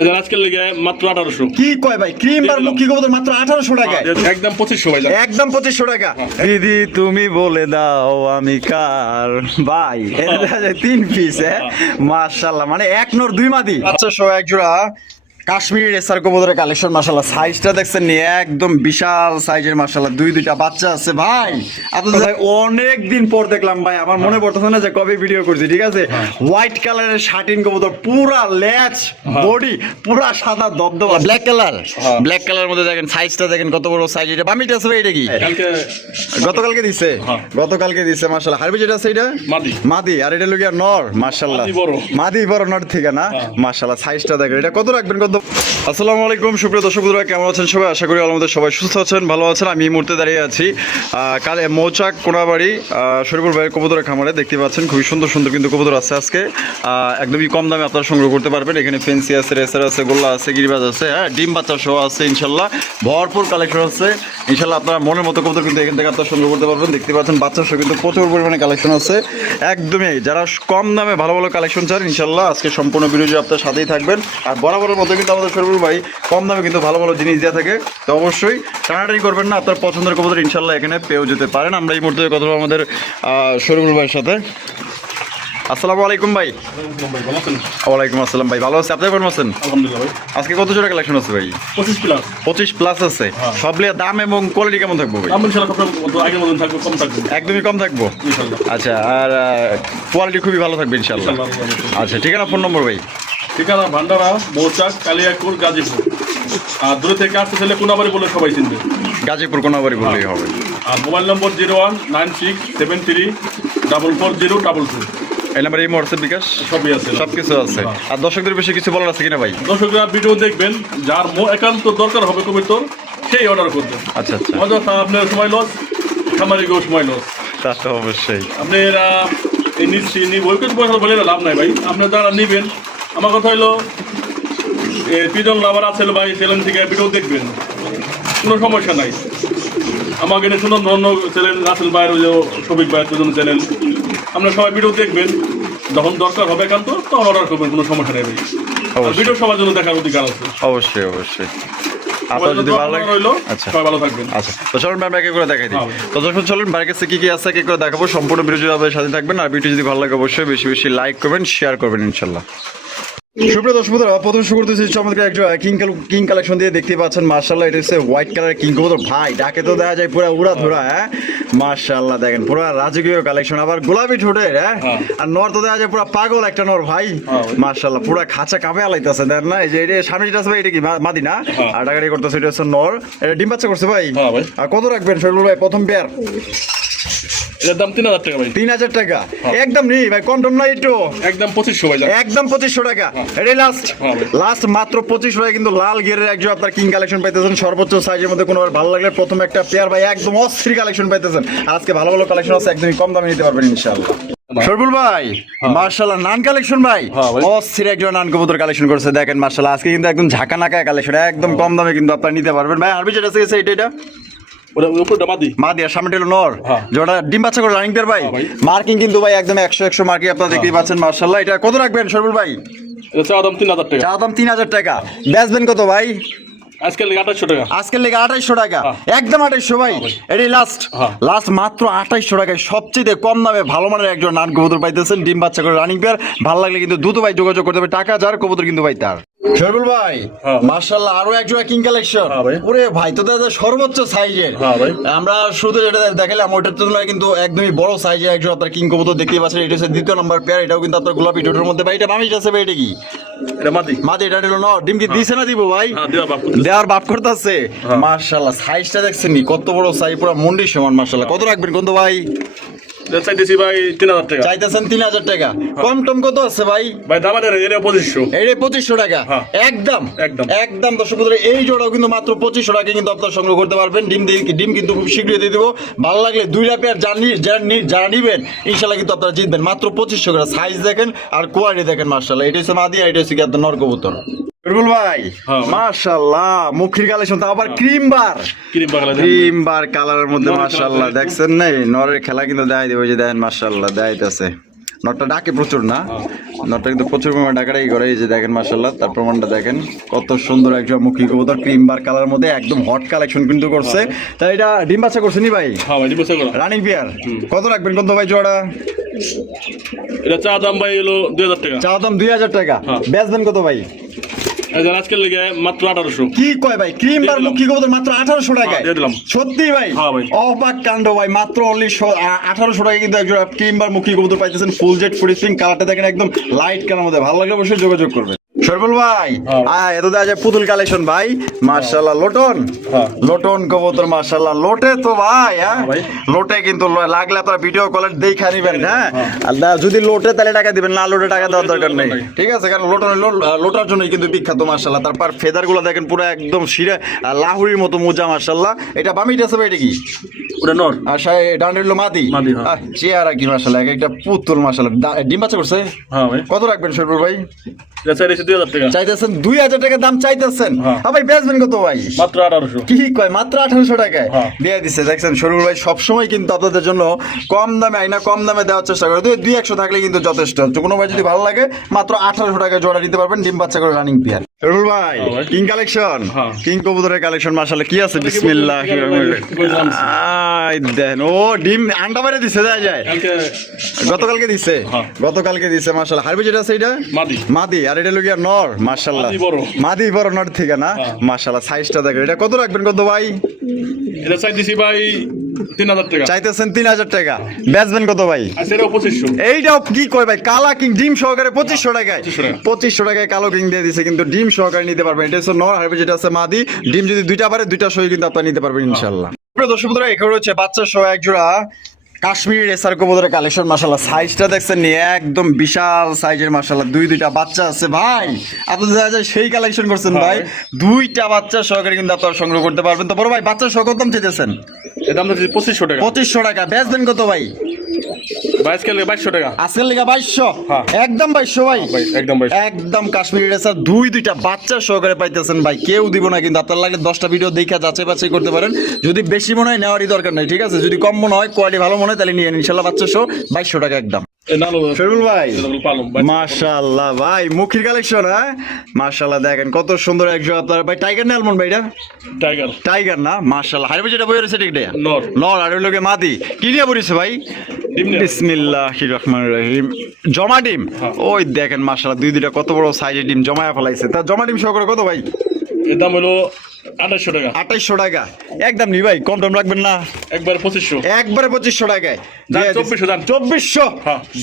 আজকের লেগে মাত্র 1800। কি কয় ভাই, ক্রিম বার মুখী কবুতর মাত্র 1800 টাকায়, একদম 2500 ভাই, একদম 2500 টাকা। দিদি তুমি বলে দাও আমি কার ভাই, এটা দেখা যায় 3 পিস। মাশাআল্লাহ, মানে এক নর দুই মাদি আচ্ছা সহ এক জোড়া কাশ্মীরি রেসার কবুতরের কালেকশন। মাশাআল্লাহ, সাইজটা দেখছেন নি, একদম বিশাল সাইজের। মাশাআল্লাহ, দুইটা বাচ্চা আছে ভাই। আপনাদের ভাই অনেক দিন পর দেখলাম ভাই, আমার মনে পড়তেছে না যে কবে ভিডিও করছি। ঠিক আছে, হোয়াইট কালারের শার্টিন কবুতর, পুরা লেজ বডি পুরা সাদা দবদবা, ব্ল্যাক কালার। ব্ল্যাক কালারের মধ্যে দেখেন সাইজটা, দেখেন কত বড় সাইজ। এটা বামিটা আছে ভাই, এটা কি গতকালকে দিছে? গতকালকে দিছে। মাশাআল্লাহ, হারবি যেটা আছে এটা মাদি মাদি, আর এটা লগিয়া নর। মাশাআল্লাহ, মাদি বড় নর থেকে না। মাশাআল্লাহ, সাইজটা দেখেন। এটা কত রাখবেন? কত? আসসালামু আলাইকুম সুপ্রিয় দর্শক বন্ধুরা, কেমন আছেন সবাই? আশা করি আলহামদুলিল্লাহ সবাই সুস্থ আছেন, ভালো আছেন। আমি এই মুহূর্তে দাঁড়িয়ে আছি কালে মৌচাক কোনাবাড়ি শরীফুল ভাইয়ের কবুতরের খামারে। দেখতে পাচ্ছেন খুবই সুন্দর সুন্দর কিন্তু কবুতর আছে আজকে, একদমই কম দামে আপনারা সংগ্রহ করতে পারবেন। এখানে ফেন্সি আছে, রেসার আছে, গোল্লা আছে, গিরিবাজ আছে, হ্যাঁ, ডিম বাচ্চা সহ আছে। ইনশাল্লাহ ভরপুর কালেকশন আছে। ইনশাল্লাহ আপনারা মনের মতো কবুতর কিন্তু এখান থেকে আপনারা সংগ্রহ করতে পারবেন। দেখতে পাচ্ছেন বাচ্চা সহ কিন্তু প্রচুর পরিমাণে কালেকশন আছে। একদমই যারা কম দামে ভালো ভালো কালেকশন চান, ইনশাল্লাহ আজকে সম্পূর্ণ ভিডিও আপনার সাথেই থাকবেন। আর বরাবরের মতো কিন্তু আমাদের শরীফুল ভাই কম দামে কিন্তু ভালো ভালো জিনিস দেওয়া থাকে, তো অবশ্যই টানাটানি করবেন না। আপনার পছন্দের কবুতর ইনশাল্লাহ এখানে পেয়েও যেতে পারেন। আমরা এই মুহূর্তে কথা বলবো আমাদের শরীফুল ভাইয়ের সাথে। আসসালামু আলাইকুম ভাই। ওয়ালাইকুম আসসালাম ভাই, ভালো আছে? আপনি কেমন আছেন? আলহামদুলিল্লাহ ভাই। আজকে কত জোড়া কালেকশন আছে ভাই? 25 প্লাস। 25 প্লাস আছে। সব লিয়ে দাম এবং কোয়ালিটি কেমন থাকবে ভাই? দাম ইনশাআল্লাহ আগের মতন থাকবে, কম থাকবে, একদমই কম থাকবো ইনশাআল্লাহ। আচ্ছা, আর কোয়ালিটি খুবই ভালো থাকবে ইনশাআল্লাহ। আচ্ছা, ঠিকানা ফোন নম্বর ভাই? ঠিকানা ভান্ডারা, মৌচাক, কালিয়াকুর, গাজীপুর। আর দূরে থেকে আসতে চাইলে কোনাবাড়ি বলে সবাই চিনবে। গাজীপুর কোনাবাড়ি বললেই হবে। আর মোবাইল নম্বর 019673440222। এই নাম্বার এই হোয়াটসঅ্যাপ বিকাশ সবই আছে, সব কিছু আছে। আর দর্শকদের বিষয়ে কিছু বলার আছে কিনা ভাই? দর্শকরা ভিডিও দেখবেন, যার একান্ত দরকার হবে কবিতর সেই অর্ডার করবেন। আচ্ছা আচ্ছা, অযথা আপনার সময় লস, খামারিকেও সময় লস। তা তো অবশ্যই। আপনারা এই নিচ্ছি ওই কিছু পয়সা বলে লাভ নাই ভাই। আপনার যারা নিবেন, আমার কথা হলো পিজন লাভার আছে ভাই, চ্যানেল থেকে ভিডিও দেখবেন, কোনো সমস্যা নাই। আমাকে এনে শুনুন, অন্য চ্যানেল রাসেল ভাইয়ের, ওই যে শফিক ভাইয়ের দুজন চ্যানেল, আপনারা সবাই ভিডিও দেখবেন, যখন দরকার হবে একান্ত তখন অর্ডার করবেন, কোনো সমস্যা নেই ভাই। ভিডিও সবার জন্য দেখার অধিকার আছে, অবশ্যই অবশ্যই। আপনার যদি ভালো লাগে রইলো, আচ্ছা সবাই ভালো থাকবেন। আচ্ছা, তো চলুন ভাই ব্যাকে করে দেখাই দিই। তো যখন চলুন বাইরের কাছে কি কি আছে একে করে দেখাবো। সম্পূর্ণ ভিডিও যদি আপনাদের সাথে থাকবেন। আর ভিডিও যদি ভালো লাগে অবশ্যই বেশি বেশি লাইক করবেন, শেয়ার করবেন ইনশাল্লাহ। সুপ্রিয় দর্শক বন্ধুরা, প্রথম শুরু করতেছি আমাদের একটা কিং কালেকশন দিয়ে। দেখতে পাচ্ছেন মাশাআল্লাহ, এটা হচ্ছে হোয়াইট কালারের কিং কবুতর ভাই। ডাকে তো দেখা যায় পুরো উড়া ধরা। হ্যাঁ, মাশাআল্লাহ, দেখেন পুরো রাজকীয় কালেকশন। আবার গোলাপি ঠোঁটের, হ্যাঁ, আর নর তো দেখা যায় পুরো পাগল একটা নর ভাই। মাশাআল্লাহ, পুরো খাঁচা কামে আলাইতেছে, দেন না? এই যে এটা সামনে যেটা আছে ভাই, এটা কি মাদি না? আর ডাকারি করতেছে, এটা হচ্ছে নর। এটা ডিম বাচ্চা করছে ভাই। আর কত রাখবেন শরীফুল ভাই প্রথম পেয়ার? এটার দাম 3000 টাকা ভাই। 3000 টাকা একদম নেই ভাই, কম টম না একটু? একদম 2500 ভাই, একদম 2500 টাকা। এটাই লাস্ট মাত্র 2500 টাকা কিন্তু লাল গিয়ারের একজন আপনার কিং কালেকশন পাইতেছেন সর্বোচ্চ সাইজের মধ্যে। কোনো ভালো লাগলে প্রথম একটা পেয়ার ভাই, একদম অস্থির কালেকশন পাইতেছেন। আর আজকে ভালো ভালো কালেকশন আছে, একদমই কম দামে নিতে পারবেন ইনশাআল্লাহ। শরীফুল ভাই মাশাআল্লাহ, নান কালেকশন ভাই, অস্থির একজন নান কবুতর কালেকশন করছে। দেখেন মাশাআল্লাহ, আজকে কিন্তু একদম ঝাঁকা নাকা কালেকশন, একদম কম দামে কিন্তু আপনারা নিতে পারবেন ভাই। আরবি যেটা আছে এটা মাদি, আর সামনে নর, যেটা ডিম বাচ্চা করে রানিং পেয়ার ভাই। মার্কিং কিন্তু ভাই একদম 100 মার্কিং আপনারা দেখতেই পাচ্ছেন। মাশাআল্লাহ, এটা কত রাখবেন শরীফুল ভাই? এটা দাম 3000 টাকা। দাম 3000 টাকা। বেচবেন কত ভাই? আজকের লেগে 2800 টাকা। আজকের লেগে 2800 টাকা, একদম 2800 ভাই। এটাই লাস্ট মাত্র 2800 টাকায় সবচেয়ে কম দামে ভালো মানের একজন নান কবুতর পাইতেছেন, ডিম বাচ্চা করে রানিং পেয়ার। ভালো লাগলে কিন্তু দ্রুত ভাই যোগাযোগ করতে হবে, টাকা যার কবুতর কিন্তু ভাই তার। শরীফুল ভাই মাশাআল্লাহ, আরো এক জোড়া কিং কালেকশন। ওরে ভাই, তো দাদা সর্বোচ্চ সাইজের। আমরা শুরুতে যেটা দেখালাম ওটার তুলনায় কিন্তু একদমই বড় সাইজের একজন আপনার কিং কবুতর দেখতেই পাচ্ছেন। এটা হচ্ছে দ্বিতীয় নম্বর পেয়ার। এটাও কিন্তু আপনার গোলাপি ঠোঁটের মধ্যে ভাই। এটা মামিটা আছে ভাই, এটা কি? এটা মাদি। এটা হলো না, ডিম কি দিছে না দিব ভাই? দেওয়ার বাপ করতেছে। মাশাআল্লাহ, সাইজটা দেখছেন নি কত বড় সাইজ, পুরো মুন্ডি সমান। মাশাআল্লাহ, কত রাখবেন কোন ভাই? চাইতেছি ভাই 3000 টাকা। চাইতেছেন 3000 টাকা। কম টম কত আছে ভাই? ভাই দাম আছে, এটা 2500। এটা 2500 টাকা একদম একদম। দর্শক বন্ধুরা, এই জোড়াও কিন্তু মাত্র 2500 টাকা কিন্তু আপনারা সংগ্রহ করতে পারবেন। ডিম কিন্তু খুব শীঘ্রই দিয়ে দেবো। ভালো লাগলে দুইটা পেয়ার যারা নিবেন ইনশাআল্লাহ কিন্তু আপনারা জিতবেন। মাত্র 2500 টাকা। সাইজ দেখেন আর কোয়ালিটি দেখেন মাশাআল্লাহ। এটা হচ্ছে মাদি, আর এটা হচ্ছে কি আপনার নর কবুতর। শরীফুল ভাই মাশাআল্লাহ, মুখির কালেকশন, তা আবার ক্রিম বার কালারের মধ্যে। মাশাআল্লাহ, দেখছেন না নরের খেলা কিন্তু দেখাই দেবো, যে দেখেন মাশাআল্লাহ দেখাইতেছে। নটটা ডাকে প্রচুর না, নটটা কিন্তু প্রচুর পরিমাণে ডাকাটাই করে। এই যে দেখেন মাশাআল্লাহ, তার প্রমাণটা দেখেন কত সুন্দর একজন মুখী কবুতর, ক্রিম বার কালার মধ্যে একদম হট কালেকশন কিন্তু করছে। তাই এটা ডিম বাচ্চা করছে নি ভাই? হ্যাঁ ভাই, ডিম বাচ্চা করা রানিং পেয়ার। কত রাখবেন কত ভাই জোড়া? এটা চা দাম ভাই হলো 2000 টাকা। চা দাম 2000 টাকা। বেচবেন কত ভাই? আজকের লেগে মাত্র 1800। কি কয় ভাই, ক্রিম বার মুখী কবুতর মাত্র 1800 টাকায় দিয়ে দিলাম। সত্যি ভাই? হ্যাঁ ভাই। অবাক কাণ্ড ভাই, মাত্র অনলি 1800 টাকায় কিন্তু একজোড়া ক্রিম বার মুখী কবুতর পাইতেছেন। ফুল জেড ফ্রিজিং কালারটা দেখেন একদম লাইট কালার মধ্যে। ভালো লাগলে অবশ্যই যোগাযোগ করবেন। শরীফুল ভাই এত দেওয়া যায় পুতুল কালেকশন ভাই, মাশাআল্লাহ। লোটন, লোটন কবুতর মাশাআল্লাহ। লোটে তো ভাই, লোটে কিন্তু লাগলে আপনারা ভিডিও কলে দেখে নিবেন। হ্যাঁ, আর যদি লোটে তাহলে টাকা দিবেন, না লোটে টাকা দেওয়ার দরকার নেই, ঠিক আছে? কারণ লোটন লোটার জন্যই কিন্তু বিখ্যাত মাশাআল্লাহ। তারপর ফেদার গুলো দেখেন পুরো একদম শিরা লাহুরির মতো মোজা মাশাআল্লাহ। এটা বামিটা আছে ভাই, এটা কি? ওটা নর। আর ডান্ডের হলো মাদি। চেহারা কি মাশাআল্লাহ, একটা পুতুল মাশাআল্লাহ। ডিম বাচ্চা করছে? হ্যাঁ ভাই। কত রাখবেন শরীফুল ভাই? চাইতেছেন 2000 টাকা দাম চাইতেছেন। ভাই বেচবেন কত ভাই? মাত্র 1800। কি কয়, মাত্র 1800 টাকায় দিয়ে দিচ্ছে। দেখছেন শরীফুল ভাই সবসময় কিন্তু আপনাদের জন্য কম দামে আইনা কম দামে দেওয়ার চেষ্টা করে। 200 থাকলে কিন্তু যথেষ্ট। কোনো ভাই যদি ভালো লাগে মাত্র 1800 টাকায় জোড়া দিতে পারবেন, ডিম বাচ্চা করে রানিং পেয়ার। শরীফুল ভাই কিং কালেকশন, কিং কবুতরের কালেকশন মাশাআল্লাহ। কি আছে? বিসমিল্লাহ। দেন ও ডিম আন্ডা বাইরে দিছে, যায় যায় গতকালকে দিছে, গতকালকে দিছে মাশাআল্লাহ। হারবি যেটা আছে এটা মাদি, মাদি। আর এটা লগিয়া নর মাশাআল্লাহ, মাদি বড় নর থেকে না মাশাআল্লাহ। সাইজটা দেখেন। এটা কত রাখবেন কত ভাই? এটা চাইতেছি ভাই 3000 টাকা। চাইতেছেন 3000 টাকা। বেচবেন কত ভাই? আচ্ছা, এটা 2500। এইটাও কি কয় ভাই, কালা কিং ডিম সহকারে 2500 টাকায়। 2500 টাকায় কালো কিং দিয়ে দিছে, কিন্তু ডিম সহকারে নিতে পারবেন। এটা হচ্ছে নর, হারবি যেটা আছে মাদি। ডিম যদি দুইটা পারে, দুইটা সহ কিন্তু আপনারা নিতে পারবেন ইনশাআল্লাহ। দর্শক বন্ধুরা, এখানে হচ্ছে বাচ্চা সহ এক জোড়া কাশ্মীরি রেসার কবুতরের কালেকশন মাশাআল্লাহ। সাইজটা দেখছেন নি, একদম বিশাল সাইজের মাশাআল্লাহ। দুইটা বাচ্চা আছে ভাই, আপনাদের দেখা যায় সেই কালেকশন করছেন ভাই। দুইটা বাচ্চা সহকারে কিন্তু আপনারা সংগ্রহ করতে পারবেন। তো বড় ভাই বাচ্চা সহ কত দাম চাইতেছেন? এর দাম হচ্ছে 2500 টাকা। 2500 টাকা। বেচবেন কত ভাই? 2200 টাকা। আজকের লেগে 2200। একদম 2200 ভাই, একদম 2200। একদম কাশ্মীরি রেসার দুইটা বাচ্চা সহকারে পাইতেছেন ভাই। কেউ দিব না কিন্তু, আপনার লাগলে 10টা ভিডিও দেখে যাচাই বাছাই করতে পারেন। যদি বেশি মনে হয় নেওয়ারই দরকার নাই, ঠিক আছে? যদি কম মনে হয়, কোয়ালিটি ভালো মনে হয়, তাহলে নিয়ে ইনশাআল্লাহ। বাচ্চা সহ 2200 টাকা একদম। শরীফুল ভাই মাশাআল্লাহ ভাই, মুখির কালেকশন। হ্যাঁ মাশাআল্লাহ, দেখেন কত সুন্দর একজন আপনার ভাই। টাইগার না আলমন্ড ভাই? এটা টাইগার, টাইগার না মাশাআল্লাহ। হারবে যেটা বই রয়েছে ঠিক নর, নর। আর ওই লোকে মাদি। কি নিয়ে বলিছে ভাই? বিসমিল্লাহির রহমানির রহিম। জমা ডিম। ওই দেখেন মাশাআল্লাহ, দুইটা কত বড় সাইজের ডিম জমায়া ফেলাইছে। তা জমা ডিম সহকারে কত ভাই? এর দাম হলো 2800 টাকা। 2800 টাকা একদম নি ভাই, কম দাম রাখবেন না? একবারে 2500। একবারে 2500 টাকায় 2400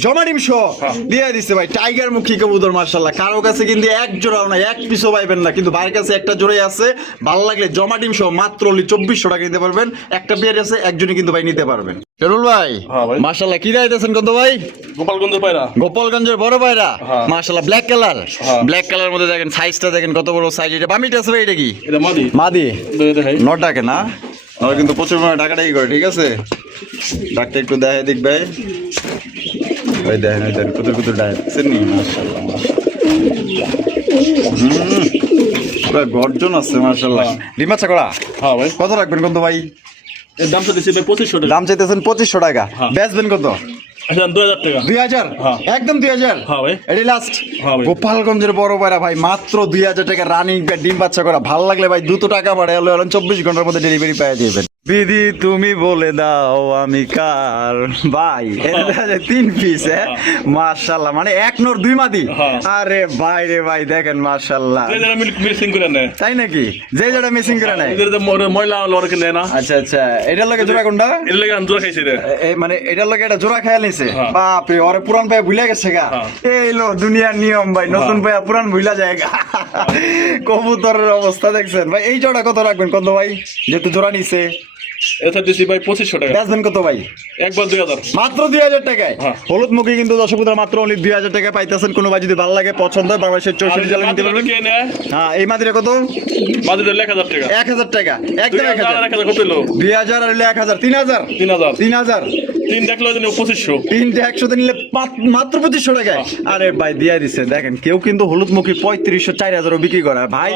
জমা ডিম সহ দিয়ে দিচ্ছে ভাই। টাইগার মুখী কবুতর মাশাআল্লাহ। কারো কাছে কিন্তু এক জোড়াও না, এক পিসও পাইবেন না, কিন্তু ভাইয়ের কাছে একটা জোড়াই আছে। ভালো লাগলে জমা ডিম সহ মাত্র 2400 টাকা নিতে পারবেন। একটা পেয়ার আছে, একজনই কিন্তু ভাই নিতে পারবেন। শরীফুল ভাই মাশাআল্লাহ, কি রাইতেছেন কত ভাই? গোপালগঞ্জের পায়রা, গোপালগঞ্জের বড় পায়রা মাশাআল্লাহ। ব্ল্যাক কালার, ব্ল্যাক কালার মধ্যে দেখেন সাইজটা দেখেন কত বড় সাইজ। এটা বামিটা আছে ভাই? এটা কি? এটা মাদি, মাদি। নট ডাকে না, আমরা কিন্তু প্রচুর পরিমাণে ডাকাটাই করে, ঠিক আছে? ডাকটা একটু দেখে দিক ভাই। ওই দেখেন, ওই দেখেন কুতুর কুতুর ডাকছেন নি মাশাআল্লাহ, পুরো গর্জন আছে মাশাআল্লাহ। ডিম বাচ্চা করা? হ্যাঁ ভাই। কত রাখবেন কত ভাই? এর দাম চাইতেছি ভাই 2500 টাকা। দাম চাইতেছেন 2500 টাকা। বেচবেন কত? 2000 টাকা। 2000? একদম 2000। হ্যাঁ ভাই, এটাই লাস্ট। গোপালগঞ্জের বড় পায়রা ভাই, মাত্র 2000 টাকা রানিং ডিম বাচ্চা করা। ভালো লাগলে ভাই 2 টাকা বাড়ে, 24 ঘন্টার মধ্যে ডেলিভারি পেয়ে যাবেন। বিধি তুমি বলে দাও আমি কার ভাই। এটা দেখা যায় 3 পিস। মাশাআল্লাহ, মানে এক নর 2 মাদি। আরে ভাই রে ভাই, দেখেন মাশাআল্লাহ। মিসিং করে নেয়, তাই নাকি? যে যেটা মিসিং করে নেয়, এদের তো ময়লা লড়কে নেয় না। আচ্ছা আচ্ছা, এটার লাগে জোড়া কোনটা? এর লাগে জোড়া খাইছে রে, মানে এটার লাগে এটা জোড়া খাইয়া নিছে। বাপ রে, ওরে পুরান ভাই ভুলে গেছে গা। এই লো দুনিয়ার নিয়ম ভাই, নতুন ভাই পুরান ভুলা যায় গা। কবুতরের অবস্থা দেখছেন ভাই। এই জোড়া কত রাখবেন কত ভাই, যেহেতু জোড়া নিছে? এটা দিছি ভাই 2500 টাকা। বেচবেন কত ভাই? একবার 2000। মাত্র 2000 টাকায়। হলুদ মুখী কিন্তু দর্শক বন্ধুরা মাত্র অনলি 2000 টাকা পাইতেছেন। কোনো ভাই যদি ভালো লাগে পছন্দ হয়, বাংলাদেশের 64 জেলা নিতে পারবেন। হ্যাঁ, এই মাদিরা কত? মাদিরা 1000 টাকা। 1000 টাকা একদম 1000 কত হলো? 2000 আর 1000 3000। 3000 তিন দেখলো 2500। তিনটে 100 নিলে মাত্র 2500 টাকায়। আরে ভাই দিয়া দিছে দেখেন, কেউ কিন্তু হলুদমুখী 3500 4000 বিক্রি করে ভাই।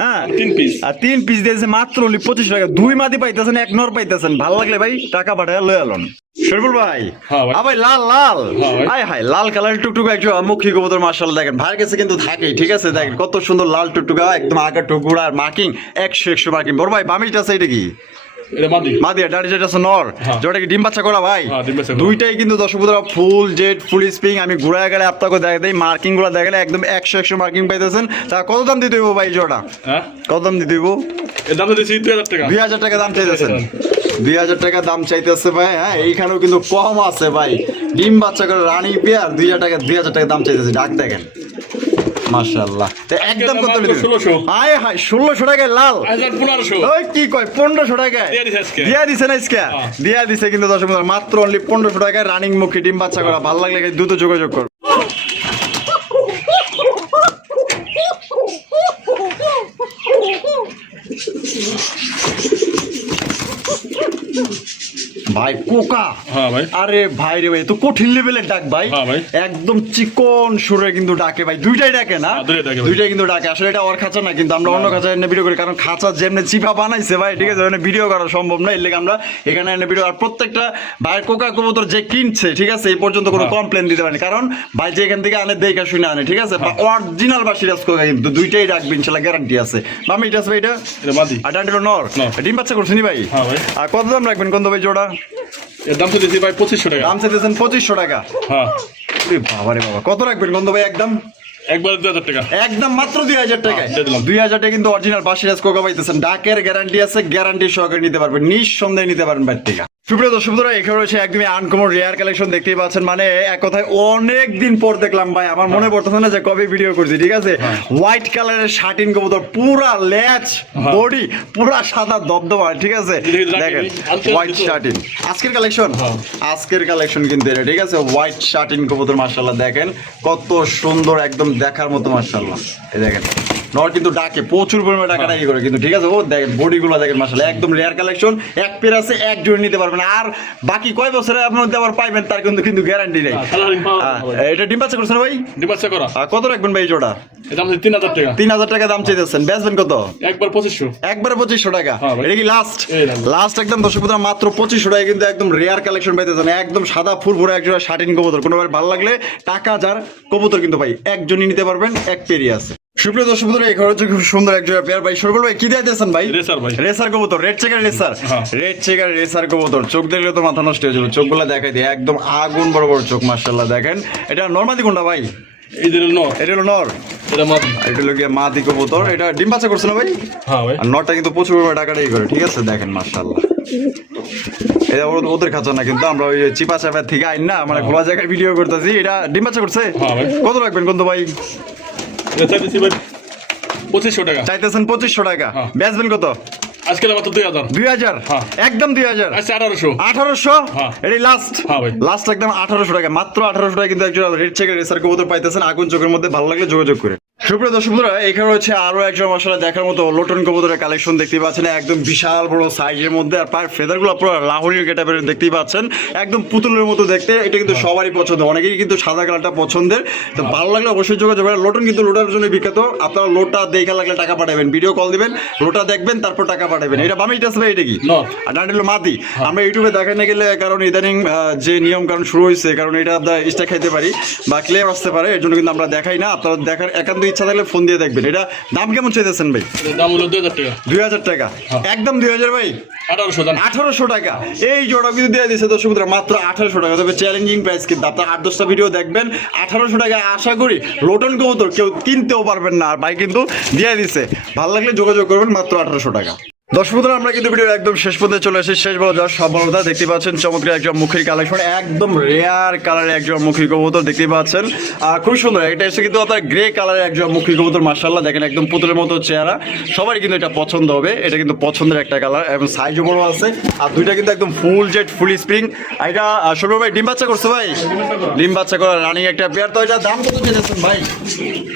হ্যাঁ 3 পিস, আর 3 পিস দিয়েছে মাত্র 25 টাকা। 2 মাদি পাইতেছেন, 1 নর পাইতেছেন। ভালো লাগলে ভাই টাকা পাঠায় লয়ে আলন। শরীফুল ভাই, হ্যাঁ ভাই। ভাই লাল লাল, হ্যাঁ ভাই। হায় হায় লাল কালার টুকটুক একটু মুখী কবুতর মাশাআল্লাহ দেখেন ভাইয়ের কাছে কিন্তু থাকেই, ঠিক আছে। দেখেন কত সুন্দর লাল টুকটুকা, একদম আগা টুকুরা আর মার্কিং 100 মার্কিং। বড় ভাই বামিটা আছে এটা কি? এটা মাদি। মাদি আর দাড়ি যেটা আছে নর, হ্যাঁ। যেটা কি ডিম বাচ্চা করা ভাই? হ্যাঁ, ডিম বাচ্চা করা। দুইটাই কিন্তু দর্শক বন্ধুরা ফুল জেড ফুল স্প্রিং। আমি ঘুরায় গেলে আপনাকে দেখা দেই মার্কিং গুলো দেখা গেলে একদম 100 মার্কিং পাইতেছেন। তা কত দাম দিতে হইব ভাই জোড়া? হ্যাঁ কত দাম দিতে হইব? এর দাম দিয়েছি 2000 টাকা। 2000 টাকা দাম চাইতেছেন? 2000 টাকা দাম চাইতেছে ভাই। হ্যাঁ এইখানেও কিন্তু কম আছে ভাই। ডিম বাচ্চা করে রানী পেয়ার 2000 টাকা দাম চাইতেছে। ডাক দেখেন মাশাআল্লাহ। তো একদম কত দিবেন? 1600। হায় হায় 1600 টাকায় লাল। 1500। ওই কি কয় 1500 টাকায় দিয়া দিছে আজকে। দিয়া দিছে না আজকে? হ্যাঁ। দিয়া দিছে কিন্তু দর্শক বন্ধুরা মাত্র অনলি 1500 টাকায় রানিং মুখী ডিম বাচ্চা করা। ভালো লাগলে দ্রুত যোগাযোগ করুন। ভাই কোকা। হ্যাঁ ভাই। আরে ভাই রে ভাই তো কঠিন লেভেলের ডাক ভাই। হ্যাঁ ভাই। একদম চিকন সুরে কিন্তু ডাকে ভাই। দুইটাই ডাকে না? হ্যাঁ, দুইটাই ডাকে ভাই। দুইটাই কিন্তু ডাকে। আসলে এটা ওর খাঁচা না, কিন্তু আমরা অন্য খাঁচা এনে ভিডিও করি, কারণ খাঁচা যেমনি চিপা বানাইছে ভাই, ঠিক আছে, ওখানে ভিডিও করা সম্ভব না। এর লেগে আমরা এখানে এনে ভিডিও। আর প্রত্যেকটা ভাইয়ের কোকা কবুতর যে কিনছে, ঠিক আছে, এই পর্যন্ত কোনো কমপ্লেন দিতে পারেনি, কারণ ভাই যে এখান থেকে আনে দেখা শুনে আনে, ঠিক আছে। অরিজিনাল বা সিরাজ কোকা কিন্তু দুইটাই রাখবে ইনশাল্লাহ, গ্যারান্টি আছে। বামি এটা আছে ভাই, এটা এটা মাদি। আর ডান্ডিলো নর। নর। ডিম বাচ্চা করছেনি ভাই? হ্যাঁ ভাই। আর কত দাম রাখবেন কোন ভাই জোড়া? এর দাম দিয়েছি ভাই 2500 টাকা। দাম চাইতেছেন 2500 টাকা। হ্যাঁ ওরে বাবা রে বাবা, কত রাখবেন গন্ধ ভাই? একদম একবার 2000 টাকা। একদম মাত্র 2000 টাকায়। দিয়ে দিলাম। 2000 টাকা কিন্তু অরিজিনাল বাসিরাজ কোকা পাইতেছেন। ডাকের গ্যারান্টি আছে, গ্যারান্টি সহকারে নিতে পারবেন, নিঃসন্দেহে নিতে পারবেন বাইরে থেকে। সুপ্রিয় দর্শক বন্ধুরা, এখানে রয়েছে একদমই আনকমন রেয়ার কালেকশন দেখতেই পাচ্ছেন। মানে এক কথায় অনেক দিন পর দেখলাম ভাই, আমার মনে পড়তেছে না যে কবে ভিডিও করছি, ঠিক আছে। হোয়াইট কালারের শার্টিন কবুতর, পুরা লেজ বডি পুরা সাদা দবদবা, ঠিক আছে। দেখেন হোয়াইট শার্টিন আজকের কালেকশন। আজকের কালেকশন কিন্তু এটা, ঠিক আছে। হোয়াইট শার্টিন কবুতর মাশাআল্লাহ দেখেন কত সুন্দর, একদম দেখার মতো মাশাআল্লাহ। এই দেখেন নর কিন্তু ডাকে প্রচুর পরিমাণে টাকা টাকি করে কিন্তু, ঠিক আছে। ও দেখেন বডি গুলো দেখেন মাশাআল্লাহ, একদম রেয়ার কালেকশন। এক পেয়ার আছে, এক জোড়া নিতে পারবেন। আর বাকি কয় বছরে আপনার আবার পাইবেন তার কিন্তু গ্যারান্টি নেই। এটা ডিম বাচ্চা করছেন ভাই? ডিম বাচ্চা করা। কত রাখবেন ভাই জোড়া? এর দাম 3000 টাকা। 3000 টাকা দাম চাইতেছেন, বেচবেন কত? একবার 2500। একবারে 2500 টাকা। হ্যাঁ ভাই। এটা কি লাস্ট? এই লাস্ট। লাস্ট একদম দর্শক বন্ধুরা মাত্র 2500 টাকা কিন্তু একদম রেয়ার কালেকশন পাইতেছেন। একদম সাদা ফুরফুরে একজোড়া শার্টিন কবুতর। কোনোবার ভালো লাগলে টাকা যার কবুতর কিন্তু ভাই একজনই নিতে পারবেন, এক পেয়ারই আছে। সুপ্রিয় দর্শক বন্ধুরা, এখানে হচ্ছে খুব সুন্দর একজোড়া পেয়ার ভাই। শরীফুল ভাই কি দিয়েছেন ভাই? রেসার ভাই। রেসার কবুতর, red checker racer. Red checker racer কবুতর। চোখ দেখলে তো মাথা নষ্ট হয়ে যাবে। চোখগুলো দেখাই দিয়ে একদম আগুন বড় বড় চোখ মাশাআল্লাহ দেখেন। এটা নরমাদি কোনটা ভাই? এই যে নর। এটা হলো নর, এটা মাদি। এটা হলো গিয়ে মাদি কবুতর। এটা ডিম বাচ্চা করছে না ভাই? হ্যাঁ ভাই। আর নরটা কিন্তু প্রচুর পরিমাণে টাকাটাই করে, ঠিক আছে। দেখেন মাশাআল্লাহ, এটা ওদের খাঁচা না কিন্তু, আমরা ওই চিপা চাপা থেকে আইন না, মানে খোলা জায়গায় ভিডিও করতেছি। এটা ডিম বাচ্চা করছে? হ্যাঁ ভাই। কত রাখবেন কোন ভাই? এটা দিয়েছি ভাই 2500 টাকা। চাইতেছেন 2500 টাকা, হ্যাঁ। বেচবেন কত? আজকে মাত্র 2000। 2000? হ্যাঁ। একদম 2000। আচ্ছা 1800। 1800? হ্যাঁ। এটাই লাস্ট? হ্যাঁ ভাই। লাস্ট একদম 1800 টাকা, মাত্র 1800 টাকা কিন্তু একজন রেড চেকের রেসার কবুতর পাইতেছেন আগুন চোখের মধ্যে। ভালো লাগলে যোগাযোগ করে। সুপ্রিয় দর্শক বন্ধুরা, এখানে হচ্ছে আরো একজন মশলা দেখার মতো লোটন কবুতরের কালেকশন দেখতে পাচ্ছেন। একদম বিশাল বড় সাইজের মধ্যে, আর পায়ের ফেদার গুলো পুরো লাহোরি গেটাপের দেখতেই পাচ্ছেন, একদম পুতুলের মতো দেখতে। এটা কিন্তু সবারই পছন্দ, অনেকেই কিন্তু সাদা কালারটা পছন্দের। তো ভালো লাগলে অবশ্যই যোগাযোগ করেন। লোটন কিন্তু লোটার জন্য বিখ্যাত। আপনারা লোটা দেখা লাগলে টাকা পাঠাবেন, ভিডিও কল দিবেন, লোটা দেখবেন, তারপর টাকা পাঠাবেন। এটা বামি এটা ভাই, এটা কি? আর ডান্ডিলো মাদি। আমরা ইউটিউবে দেখাতে গেলে, কারণ ইদানিং যে নিয়ম কারণ শুরু হয়েছে, কারণ এটা আপনার স্টেক খাইতে পারি বা ক্লেম আসতে পারে, এর জন্য কিন্তু আমরা দেখাই না। আপনারা দেখার একান্ত ইচ্ছা থাকলে ফোন দিয়ে দেখবেন। এটা দাম কেমন চাইতেছেন ভাই? এর দাম হলো 2000 টাকা। 2000 টাকা? একদম 2000 ভাই। 1800 টাকা এই জোড়া কিন্তু দিয়ে দিচ্ছে দর্শক বন্ধুরা মাত্র 1800 টাকা। তবে চ্যালেঞ্জিং প্রাইস কিন্তু, আপনার 8-10টা ভিডিও দেখবেন 1800 টাকা। আশা করি লোটন কবুতর কেউ কিনতেও পারবেন না, আর ভাই কিন্তু দিয়ে দিচ্ছে। ভালো লাগলে যোগাযোগ করবেন, মাত্র 1800 টাকা। দর্শক বন্ধুরা, আমরা কিন্তু ভিডিওর একদম শেষ পর্যন্ত চলে এসেছি। শেষ বড় যাওয়ার সম্ভাবনা দেখতে পাচ্ছেন, চমৎকার একজন মুখের কালেকশন, একদম রেয়ার কালারের একজন মুখী কবুতর দেখতে পাচ্ছেন। খুব সুন্দর। এটা এসে কিন্তু আপনার গ্রে কালারের একজন মুখী কবুতর মাশাআল্লাহ দেখেন, একদম পুতুলের মতো চেহারা। সবারই কিন্তু এটা পছন্দ হবে। এটা কিন্তু পছন্দের একটা কালার এবং সাইজও বড় আছে। আর দুইটা কিন্তু একদম ফুল জেড ফুল স্প্রিং। এটা শোনো ভাই, ডিম বাচ্চা করছে ভাই? ডিম বাচ্চা করা রানিং একটা পেয়ার। তো এটা দাম কত চাইতেছেন ভাই?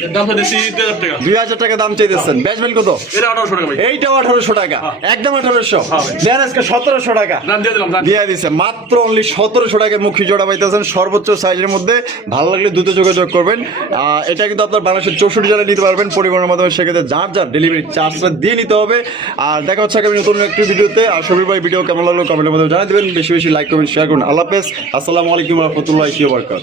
এর দাম দিয়েছি 2000 টাকা। 2000 টাকা দাম চাইতেছেন, বেচবেন কত? এটা 1800 টাকা ভাই। এইটাও 1800 টাকা। টাকা, হ্যাঁ। একদম 1800 হ্যাঁ। দেন আজকে 1700 টাকা জান দিয়ে দিলাম, জান। দিয়ে দিছে মাত্র অনলি 1700 টাকায় মুখী জোড়া পাইতেছেন সর্বোচ্চ সাইজের মধ্যে। ভালো লাগলে দ্রুত যোগাযোগ করবেন। এটা কিন্তু আপনার বাংলাদেশের 64 জেলায় নিতে পারবেন পরিবহনের মাধ্যমে, সেক্ষেত্রে যার যার ডেলিভারি চার্জটা দিয়ে নিতে হবে। আর দেখা হচ্ছে আগামী নতুন একটি ভিডিওতে। আর শফিক ভাই ভিডিও কেমন লাগলো কমেন্টের মধ্যে জানিয়ে দেবেন, বেশি বেশি লাইক কমেন্ট শেয়ার করুন। আল্লাহ হাফেজ, আসসালামু আলাইকুম ওয়া রাহমাতুল্লাহি ওয়া বারাকাতুহু।